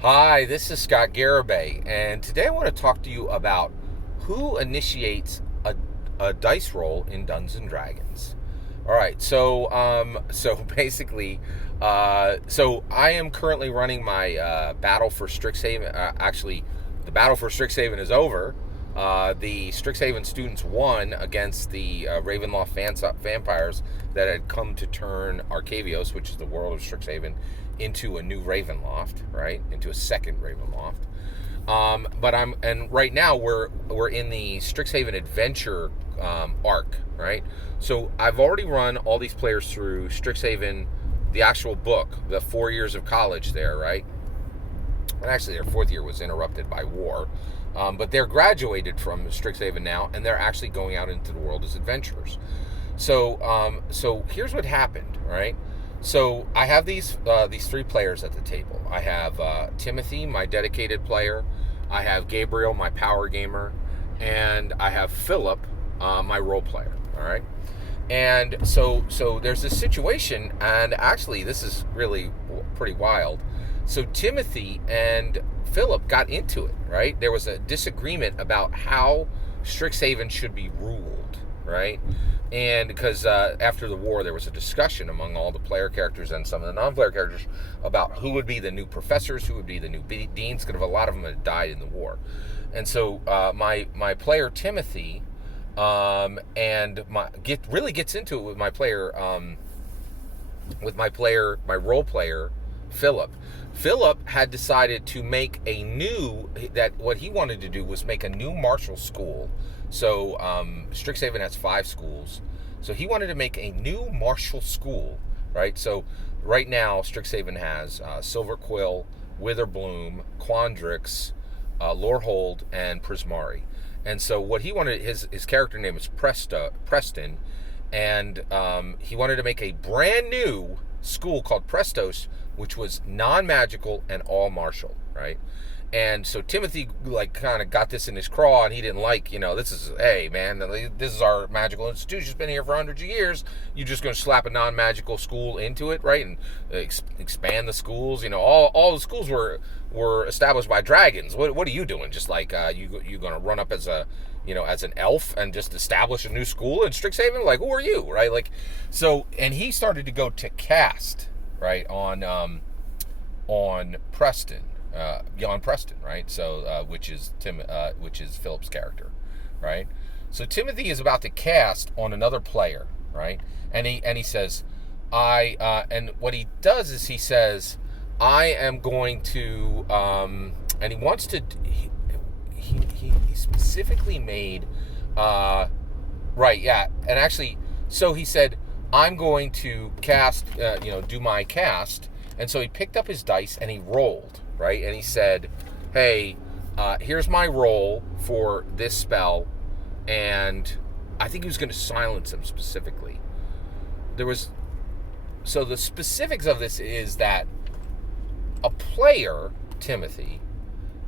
Hi, this is Scott Garibay, and today I want to talk to you about who initiates a dice roll in Dungeons and Dragons. All right, so basically, so I am currently running my battle for Strixhaven. Actually, the battle for Strixhaven is over. The Strixhaven students won against the Ravenloft vampires that had come to turn Arcavios, which is the world of Strixhaven, into a new Ravenloft, right? Into a second Ravenloft. And right now we're in the Strixhaven adventure arc, right? So I've already run all these players through Strixhaven, the actual book, the 4 years of college there, right? And actually their fourth year was interrupted by war. But they're graduated from Strixhaven now, and they're actually going out into the world as adventurers. So here's what happened, right? So I have these three players at the table. I have Timothy, my dedicated player. I have Gabriel, my power gamer, and I have Philip, my role player. All right. And so there's this situation, and actually this is really pretty wild. So Timothy and Philip got into it, right? There was a disagreement about how Strixhaven should be ruled, right? And because after the war, there was a discussion among all the player characters and some of the non-player characters about who would be the new professors, who would be the new deans, because a lot of them had died in the war. And so my player Timothy really gets into it with my player, my role player Philip. Philip had decided to make what he wanted to do was make a new martial school. So Strixhaven has 5 schools. So he wanted to make a new martial school, right? So right now Strixhaven has Silver Quill, Witherbloom, Quandrix, Lorehold, and Prismari. And so what he wanted, his character name is Preston, and he wanted to make a brand new school called Prestos, which was non-magical and all martial, right? And so Timothy kind of got this in his craw, and he didn't hey man, this is our magical institution. It's been here for hundreds of years. You're just going to slap a non-magical school into it, right? And expand the schools. All the schools were established by dragons. What are you doing? Just you going to run up as as an elf and just establish a new school in Strixhaven? Who are you, right? And he started to go to cast, right, on Preston. On Preston, right? So, which is Philip's character, right? So Timothy is about to cast on another player, right? And he says, and what he does is he says, I am going to, and he wants to. He specifically made, right? Yeah, and actually, so he said, I'm going to cast, do my cast, and so he picked up his dice and he rolled. Right, and he said, hey, here's my roll for this spell, and I think he was going to silence him specifically. So the specifics of this is that a player, Timothy,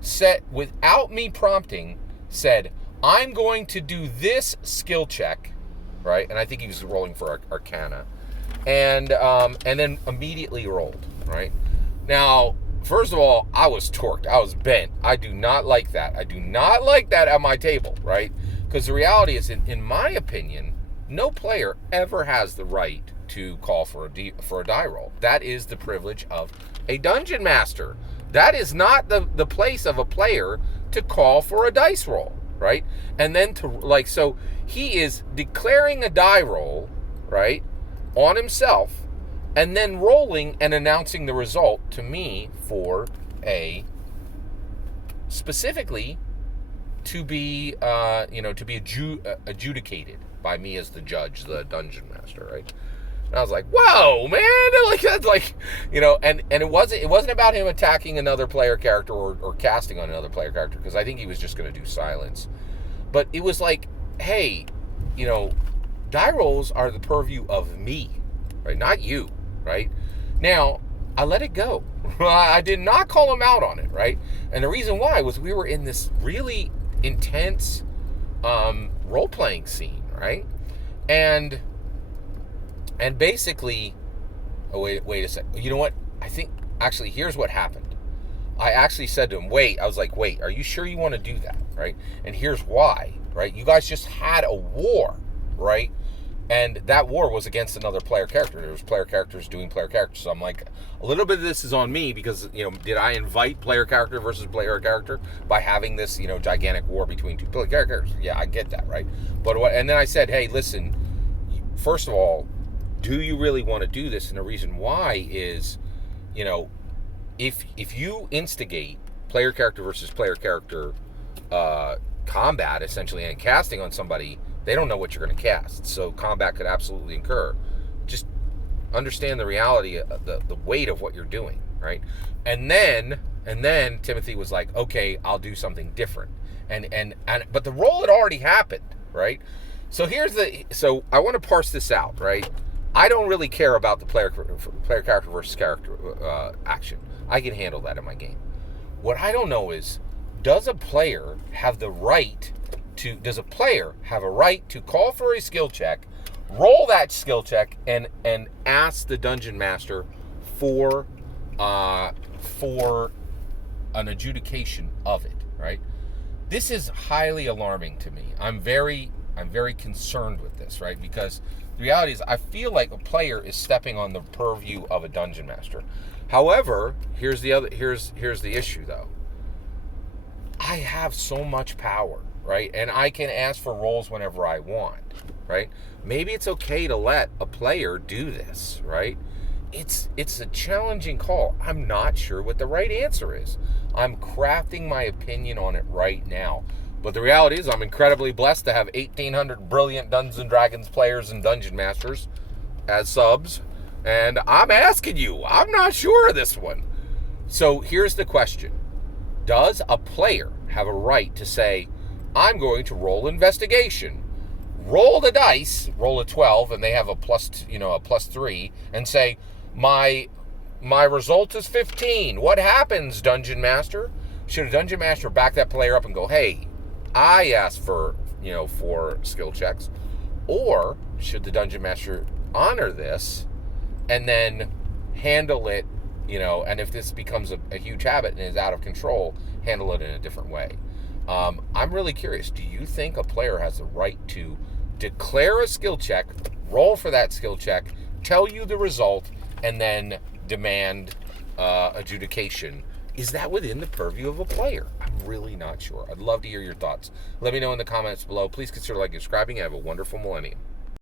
said, without me prompting, said, I'm going to do this skill check, right, and I think he was rolling for Arcana, and then immediately rolled, right? Now, first of all, I was torqued. I was bent. I do not like that. I do not like that at my table, right? Because the reality is, in my opinion, no player ever has the right to call for a die roll. That is the privilege of a dungeon master. That is not the place of a player to call for a dice roll, right? And then so he is declaring a die roll, right, on himself, and then rolling and announcing the result to me for specifically to be adjudicated by me as the judge, the dungeon master, right? And I was like, whoa, man, that's and it wasn't about him attacking another player character or casting on another player character, because I think he was just going to do silence. But it was like, hey, die rolls are the purview of me, right? Not you. Right? Now, I let it go. I did not call him out on it, right? And the reason why was we were in this really intense role-playing scene, right? And basically, oh, wait a sec. You know what? I think, actually, here's what happened. I actually said to him, wait, I was like, wait, are you sure you want to do that, right? And here's why, right? You guys just had a war, right? And that war was against another player character. There was player characters doing player characters. So I'm like, a little bit of this is on me because, did I invite player character versus player character by having this, gigantic war between two player characters? Yeah, I get that, right? And then I said, hey, listen, first of all, do you really want to do this? And the reason why is, if you instigate player character versus player character combat, essentially, and casting on somebody, they don't know what you're going to cast. So combat could absolutely incur. Just understand the reality, the weight of what you're doing, right? And then Timothy was like, okay, I'll do something different. But the roll had already happened, right? So so I want to parse this out, right? I don't really care about the player character versus character action. I can handle that in my game. What I don't know is, does a player have a right to call for a skill check, roll that skill check, and ask the dungeon master for an adjudication of it, right? This is highly alarming to me. I'm very concerned with this, right? Because the reality is, I feel like a player is stepping on the purview of a dungeon master. However, here's the issue, though. I have so much power, right? And I can ask for rolls whenever I want, right? Maybe it's okay to let a player do this, right? It's a challenging call. I'm not sure what the right answer is. I'm crafting my opinion on it right now. But the reality is, I'm incredibly blessed to have 1,800 brilliant Dungeons & Dragons players and dungeon masters as subs. And I'm asking you, I'm not sure of this one. So here's the question. Does a player have a right to say, I'm going to roll investigation, roll the dice, roll a 12, and they have a plus 3, and say, my result is 15. What happens, Dungeon Master? Should a Dungeon Master back that player up and go, hey, I asked for skill checks? Or should the Dungeon Master honor this and then handle it, and if this becomes a huge habit and is out of control, handle it in a different way? I'm really curious. Do you think a player has the right to declare a skill check, roll for that skill check, tell you the result, and then demand adjudication? Is that within the purview of a player? I'm really not sure. I'd love to hear your thoughts. Let me know in the comments below. Please consider liking and subscribing, and have a wonderful millennium.